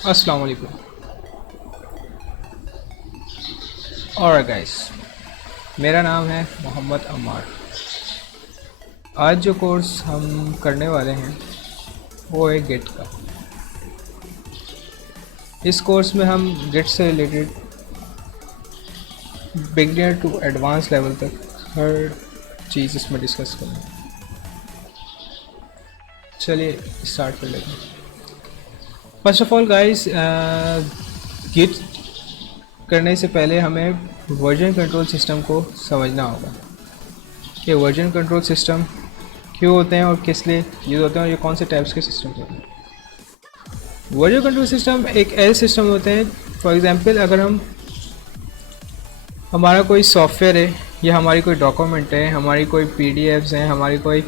अस्सलाम वालेकुम। और गाइस, मेरा नाम है मोहम्मद अम्मार। आज जो कोर्स हम करने वाले हैं वो है गिट का। इस कोर्स में हम गिट से related beginner to advance level तक हर चीज़ इसमें डिस्कस करेंगे। चलिए स्टार्ट कर लेते हैं। First of all guys, git करने से पहले हमें वर्जन कंट्रोल सिस्टम को समझना होगा कि वर्जन कंट्रोल सिस्टम क्यों होते हैं और किस लिए यूज़ होते हैं और ये कौन से टाइप्स के सिस्टम होते हैं। वर्जन कंट्रोल सिस्टम एक ऐसे सिस्टम होते हैं, फॉर एग्जांपल अगर हमारा कोई सॉफ्टवेयर है या हमारी कोई डॉक्यूमेंट है, हमारी कोई पीडीएफ्स हैं, हमारी कोई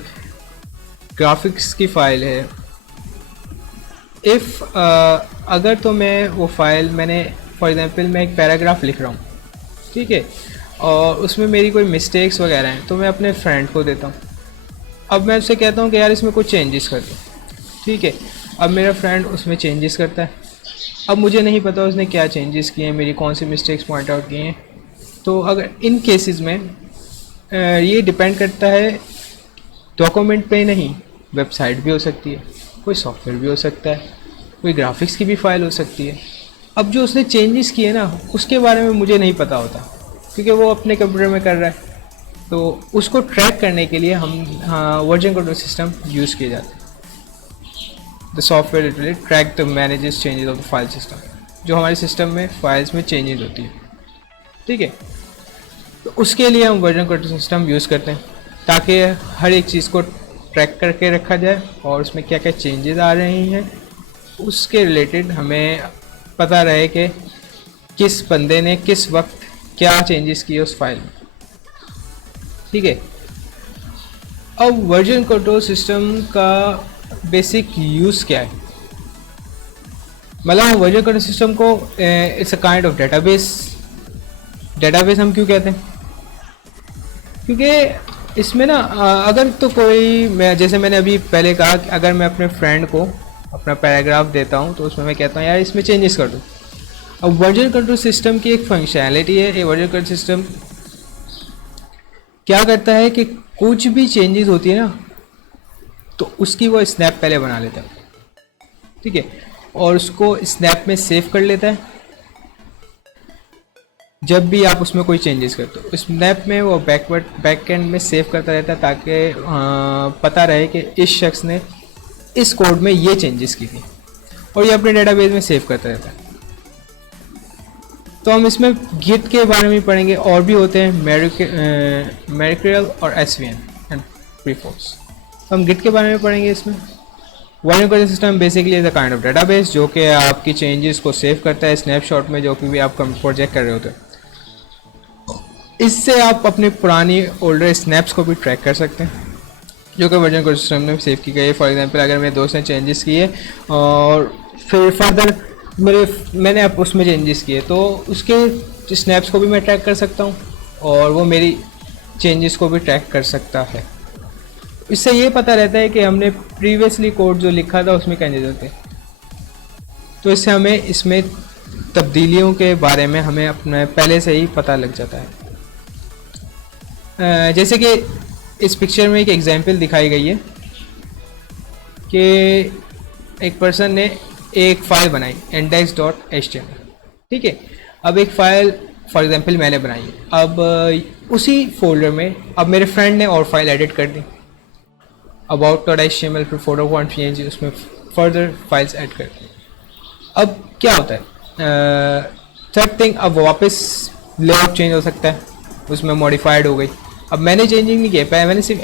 ग्राफिक्स की फ़ाइल है। इफ़ अगर तो मैं वो फाइल मैंने फॉर एग्जांपल मैं एक पैराग्राफ लिख रहा हूँ, ठीक है, और उसमें मेरी कोई मिस्टेक्स वगैरह हैं तो मैं अपने फ्रेंड को देता हूँ। अब मैं उससे कहता हूँ कि यार इसमें कुछ चेंजेस कर दो, ठीक है। अब मेरा फ्रेंड उसमें चेंजेस करता है। अब मुझे नहीं पता उसने क्या चेंजेस किए हैं, मेरी कौन सी मिस्टेक्स पॉइंट आउट किए हैं। तो अगर इन केसेस में ये डिपेंड करता है डॉक्यूमेंट पे, नहीं, वेबसाइट भी हो सकती है, कोई सॉफ्टवेयर भी हो सकता है, कोई ग्राफिक्स की भी फाइल हो सकती है। अब जो उसने चेंजेस किए ना उसके बारे में मुझे नहीं पता होता क्योंकि वो अपने कंप्यूटर में कर रहा है। तो उसको ट्रैक करने के लिए हम वर्जन कंट्रोल सिस्टम यूज़ किए जाते हैं। The software literally track the manages changes of the file system, जो हमारे सिस्टम में फाइल्स में चेंजेस होती है, ठीक है। तो उसके लिए हम वर्जन कंट्रोल सिस्टम यूज़ करते हैं ताकि हर एक चीज़ को ट्रैक करके रखा जाए और उसमें क्या क्या चेंजेस आ रही हैं उसके रिलेटेड हमें पता रहे कि किस बंदे ने किस वक्त क्या चेंजेस किए उस फाइल में, ठीक है। अब वर्जन कंट्रोल सिस्टम का बेसिक यूज़ क्या है, मतलब वर्जन कंट्रोल सिस्टम को it's a kind of database. Database हम क्यों कहते हैं, क्योंकि इसमें ना अगर तो कोई, मैं जैसे मैंने अभी पहले कहा कि अगर मैं अपने फ्रेंड को अपना पैराग्राफ देता हूँ तो उसमें मैं कहता हूँ यार इसमें चेंजेस कर दो। अब वर्जन कंट्रोल सिस्टम की एक फंक्शनैलिटी है, ये वर्जन कंट्रोल सिस्टम क्या करता है कि कुछ भी चेंजेस होती है ना तो उसकी वो स्नैप पहले बना लेता है, ठीक है, और उसको स्नैप में सेव कर लेता है। जब भी आप उसमें कोई चेंजेस करते हो स्नैप में वो बैक एंड में सेव करता रहता है ताकि पता रहे कि इस शख्स ने इस कोड में ये चेंजेस की थी और ये अपने डेटाबेस में सेव करता रहता है। तो हम इसमें गिट के बारे में पढ़ेंगे, और भी होते हैं मेरिकल और एसवीएन एंड प्रीफोर्स। तो हम गिट के बारे में पढ़ेंगे इसमें। Version control system basically is a kind of database जो कि आपकी चेंजेस को सेव करता है स्नैपशॉट में, जो कि भी आप प्रोजेक्ट कर रहे होते हैं। इससे आप अपनी पुरानी ओल्डर स्नैप्स को भी ट्रैक कर सकते हैं जो कि वर्जन कंट्रोल सिस्टम में सेव की गई है। फॉर एग्जांपल अगर मेरे दोस्त ने चेंजेस किए और फिर फर्दर मैंने अब उसमें चेंजेस किए तो उसके स्नैप्स को भी मैं ट्रैक कर सकता हूँ और वो मेरी चेंजेस को भी ट्रैक कर सकता है। इससे ये पता रहता है कि हमने प्रीवियसली कोड जो लिखा था उसमें क्या चेंजेस होते हैं। तो इससे हमें इसमें तब्दीलियों के बारे में हमें अपने पहले से ही पता लग जाता है। जैसे कि इस पिक्चर में एक एग्जांपल दिखाई गई है कि एक पर्सन ने एक फ़ाइल बनाई index.html, ठीक है। अब एक फ़ाइल फॉर एग्जांपल मैंने बनाई है, अब उसी फोल्डर में अब मेरे फ्रेंड ने और फाइल एडिट कर दी about.html, फिर photo.png, उसमें फर्दर फाइल्स ऐड कर दी। अब क्या होता है, थर्ड थिंग, अब वापस लेआउट चेंज हो सकता है, उसमें मॉडिफाइड हो गई। अब मैंने चेंजिंग नहीं किया, पहले मैंने सिर्फ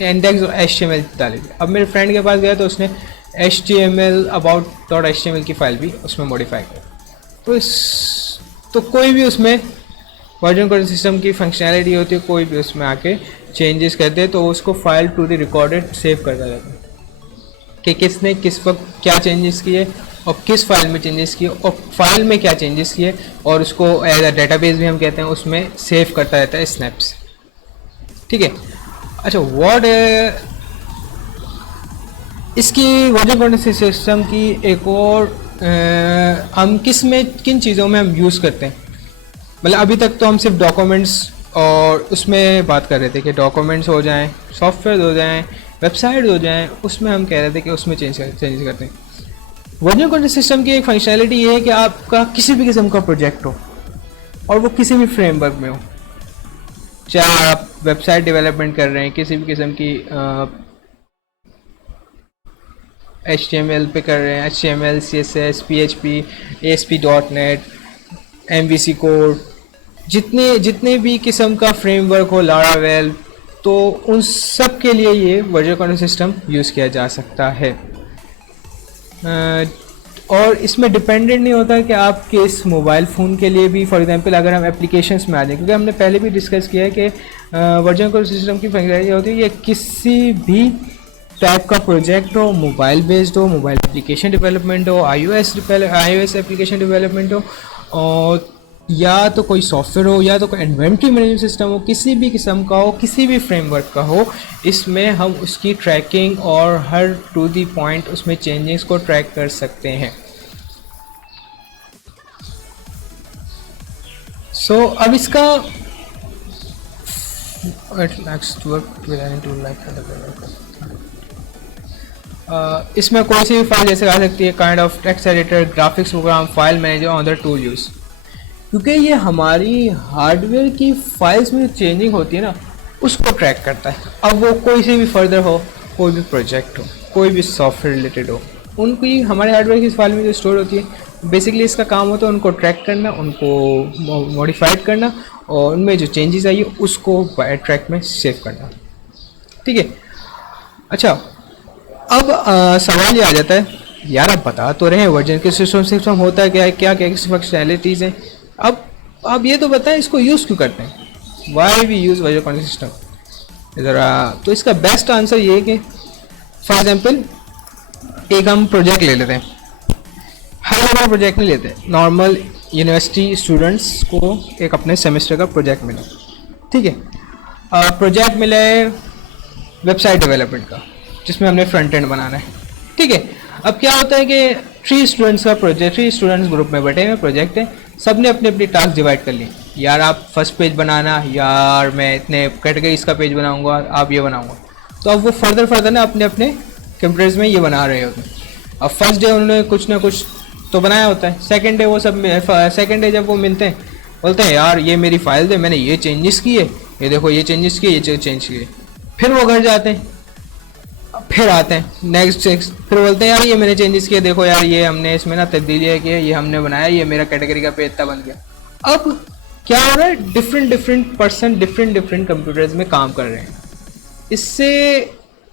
इंडेक्स और HTML डाली थी। अब मेरे फ्रेंड के पास गया तो उसने HTML about.html की फाइल भी उसमें मॉडिफाई कर। तो कोई भी उसमें वर्जन कंट्रोल सिस्टम की फंक्शनैलिटी होती है, कोई भी उसमें आके चेंजेस करते हैं तो उसको file to the recorded save करता रहता है कि किसने किस वक्त क्या चेंजेस किए और किस फाइल में चेंजेस किए और फाइल में क्या चेंजेस किए, और उसको एज अ डेटाबेस भी हम कहते हैं, उसमें सेव करता रहता है स्नैप्स, ठीक है। अच्छा, इसकी वर्जन कंट्रोल सिस्टम की एक और हम किस में किन चीज़ों में हम यूज़ करते हैं। मतलब अभी तक तो हम सिर्फ डॉक्यूमेंट्स और उसमें बात कर रहे थे कि डॉक्यूमेंट्स हो जाएं, सॉफ्टवेयर हो जाएं, वेबसाइट हो जाएं, उसमें हम कह रहे थे कि उसमें चेंजेस करते हैं। वर्जन कंट्रोल सिस्टम की एक फंक्शनैलिटी ये है कि आपका किसी भी किस्म का प्रोजेक्ट हो और वो किसी भी फ्रेमवर्क में हो, चाहे आप वेबसाइट डेवलपमेंट कर रहे हैं किसी भी किस्म की HTML पे कर रहे हैं, HTML, CSS, PHP, ASP.NET, MVC code, जितने भी किस्म का फ्रेमवर्क हो, लारावेल, तो उन सब के लिए ये वर्जन कंट्रोल सिस्टम यूज़ किया जा सकता है। और इसमें डिपेंडेंट नहीं होता कि आप किस मोबाइल फ़ोन के लिए भी, फॉर एग्जांपल अगर हम एप्लीकेशंस में आ जाएं, क्योंकि हमने पहले भी डिस्कस किया है कि वर्जन कंट्रोल सिस्टम की फंक्शनैलिटी होती है ये किसी भी टाइप का प्रोजेक्ट हो, मोबाइल बेस्ड हो, मोबाइल एप्लीकेशन डेवलपमेंट हो, iOS एप्लीकेशन डेवलपमेंट हो, और या तो कोई सॉफ्टवेयर हो या तो कोई इन्वेंटरी मैनेजमेंट सिस्टम हो, किसी भी किस्म का हो, किसी भी फ्रेमवर्क का हो, इसमें हम उसकी ट्रैकिंग और हर टू दी पॉइंट उसमें चेंजेस को ट्रैक कर सकते हैं। अब इसका इसमें कोई सी भी फाइल जैसे आ सकती है, kind of text editor, graphics program, file manager, on the tool use, क्योंकि ये हमारी हार्डवेयर की फाइल्स में जो चेंजिंग होती है ना उसको ट्रैक करता है। अब वो कोई से भी फर्दर हो, कोई भी प्रोजेक्ट हो, कोई भी सॉफ्टवेयर रिलेटेड हो, उनकी हमारे हार्डवेयर की फाइल में जो स्टोर होती है, बेसिकली इसका काम होता है उनको ट्रैक करना, उनको मॉडिफाइड करना और उनमें जो चेंजेस आई उसको ट्रैक में सेव करना। ठीक है, अच्छा अब सवाल ये आ जाता है, यार आप बता तो रहे हैं वर्जन के सिस्टम होता है क्या है, क्या क्या फंक्शनैलिटीज़ हैं, अब आप ये तो बताएं इसको यूज़ क्यों करते हैं, why we use version control system ज़रा। तो इसका बेस्ट आंसर ये है कि फॉर एग्जांपल एक हम प्रोजेक्ट ले लेते हैं, हर हमारा प्रोजेक्ट नहीं लेते, नॉर्मल यूनिवर्सिटी स्टूडेंट्स को एक अपने सेमेस्टर का प्रोजेक्ट मिला, ठीक है, प्रोजेक्ट मिला है वेबसाइट डेवलपमेंट का जिसमें हमने फ्रंट एंड बनाना है, ठीक है। अब क्या होता है कि 3 स्टूडेंट्स का प्रोजेक्ट, 3 स्टूडेंट्स ग्रुप में बैठे हुए प्रोजेक्ट है, सब ने अपने अपनी टास्क डिवाइड कर ली, यार आप फर्स्ट पेज बनाना, यार मैं इतने कैटेगरीज का पेज बनाऊंगा, आप ये बनाऊंगा। तो अब वो फर्दर ना अपने अपने कंप्यूटर्स में ये बना रहे होते हैं। अब फर्स्ट डे उन्होंने कुछ ना कुछ तो बनाया होता है, सेकंड डे वो सब सेकंड डे जब वो मिलते हैं बोलते हैं यार ये मेरी फाइल दे, मैंने ये चेंजेस किए, ये देखो ये चेंजेस किए, ये चेंज किए। फिर वो घर जाते हैं, फिर आते हैं नेक्स्ट, फिर बोलते हैं यार ये मैंने चेंजेस किए, देखो यार ये हमने इसमें ना तब्दीली किया, ये हमने बनाया, ये मेरा कैटेगरी का पेज था बन गया। अब क्या हो रहा है, डिफरेंट पर्सन डिफरेंट कंप्यूटर्स में काम कर रहे हैं।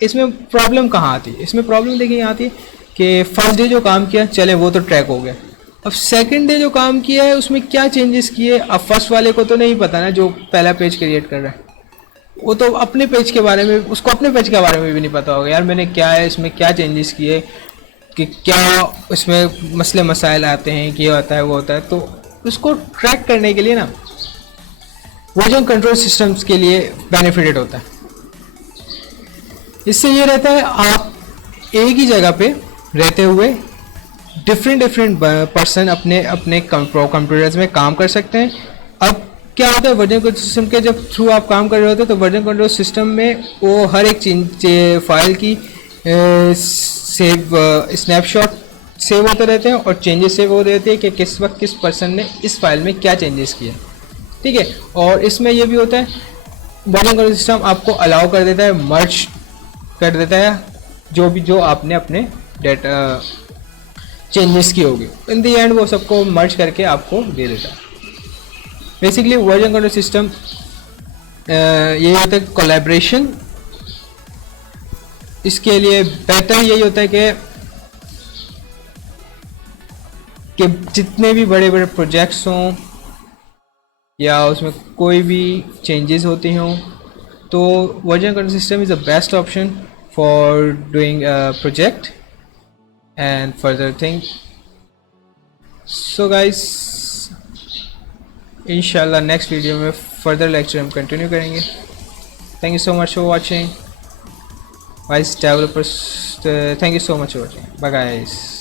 इसमें प्रॉब्लम कहाँ आती है, इसमें प्रॉब्लम देखिए यहाँ आती है कि फर्स्ट डे जो काम किया चले वो तो ट्रैक हो गया, अब सेकंड डे जो काम किया है उसमें क्या चेंजेस किए, अब फर्स्ट वाले को तो नहीं पता ना जो पहला पेज क्रिएट कर रहा है, वो तो अपने पेज के बारे में, उसको अपने पेज के बारे में भी नहीं पता होगा, यार मैंने क्या है इसमें क्या चेंजेस किए, कि क्या इसमें मसले मसाइल आते हैं, ये होता है वो होता है। तो उसको ट्रैक करने के लिए ना वर्जन कंट्रोल सिस्टम्स के लिए बेनिफिटेड होता है। इससे ये रहता है आप एक ही जगह पे रहते हुए डिफरेंट पर्सन अपने कंप्यूटर्स में काम कर सकते हैं। अब क्या होता है वर्जन कंट्रोल सिस्टम के जब थ्रू आप काम कर रहे होते हैं तो वर्जन कंट्रोल सिस्टम में वो हर एक फाइल की स्नैपशॉट सेव होते रहते हैं और चेंजेस सेव होते रहते हैं कि किस वक्त किस पर्सन ने इस फाइल में क्या चेंजेस किए, ठीक है। और इसमें ये भी होता है वर्जन कंट्रोल सिस्टम आपको अलाउ कर देता है, मर्ज कर देता है जो आपने अपने डेटा चेंजेस की होगी, इन द एंड वो सबको मर्ज करके आपको दे देता है। बेसिकली वर्जन कंट्रोल सिस्टम ये होता है कोलैबोरेशन। इसके लिए बेहतर यही होता है कि जितने भी बड़े बड़े प्रोजेक्ट्स हों या उसमें कोई भी चेंजेस होते हों तो version control system is the best option for doing project and further thing. So guys इंशाल्लाह नेक्स्ट वीडियो में फर्दर लेक्चर हम कंटिन्यू करेंगे। Thank you so much for watching wise developers, thank you so much for watching, bye guys.